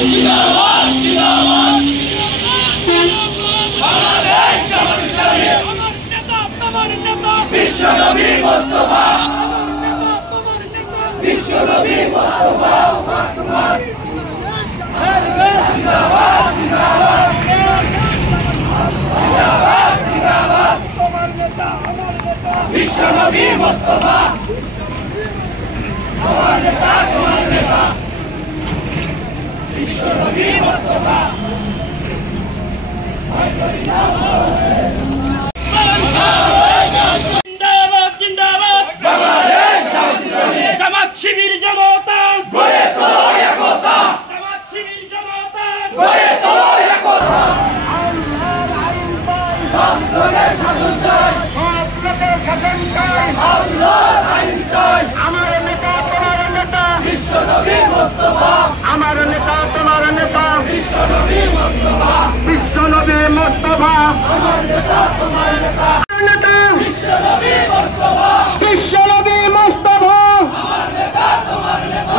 জিন্দাবাদ জিন্দাবাদ বাংলাদেশ জামাত ইসলামী আমার নেতা তোমার নেতা বিশ্বনবী মুস্তাফা আমার নেতা তোমার নেতা বিশ্বনবী মুস্তাফা তোমার জিন্দাবাদ জিন্দাবাদ জিন্দাবাদ জিন্দাবাদ তোমার নেতা আমার নেতা বিশ্বনবী মুস্তাফা তোমার নেতা বিশ্বনবী মুস্তাফা জিন্দাবাদ জিন্দাবাদ বাংলাদেশ জামাত ইসলামী জামাত শিবির জনতা গড়ে তোলো একতা জামাত শিবির জনতা গড়ে তোলো একতা আল্লাহর আইন পাই সব লোকের শাসন চাই সব লোকের শাসন চাই আল্লাহর আইন চাই আমার নেতা তোমার নেতা বিশ্বনবী মুস্তাফা আমার নেতা তোমার নেতা বিশ্বনবী মুস্তাফা বিশ্বনবী মুস্তাফা আমার নেতা তোমার নেতা নেতা বিশ্বনবী মুস্তাফা বিশ্বনবী মুস্তাফা আমার নেতা তোমার নেতা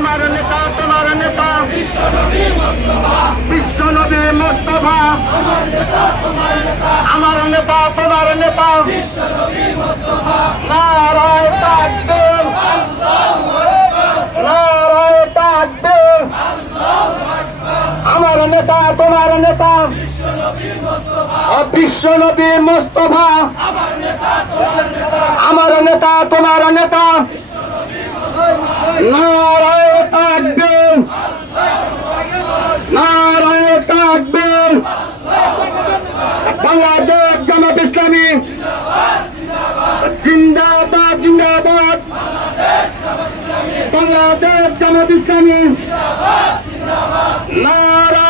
আমার নেতা তোমার নেতা বিশ্বনবী মুস্তাফা বিশ্বনবী মুস্তাফা আমার নেতা তোমার নেতা আমার নেতা তোমার নেতা বিশ্বনবী মুস্তাফা নারায়ে তাকবীর আল্লাহু আকবার নারায়ে তাকবীর আল্লাহু আকবার আমার নেতা তোমার নেতা বিশ্বনবী মুস্তাফা বিশ্বনবী মুস্তাফা আমার নেতা তোমার নেতা আমার নেতা তোমার নেতা নারায়ে তাকবীর নারায়ে তাকবীর বাংলাদেশ জামাত ইসলামী জিন্দাবাদ জিন্দাবাদ বাংলাদেশ জামাত ইসলামী নারায়ে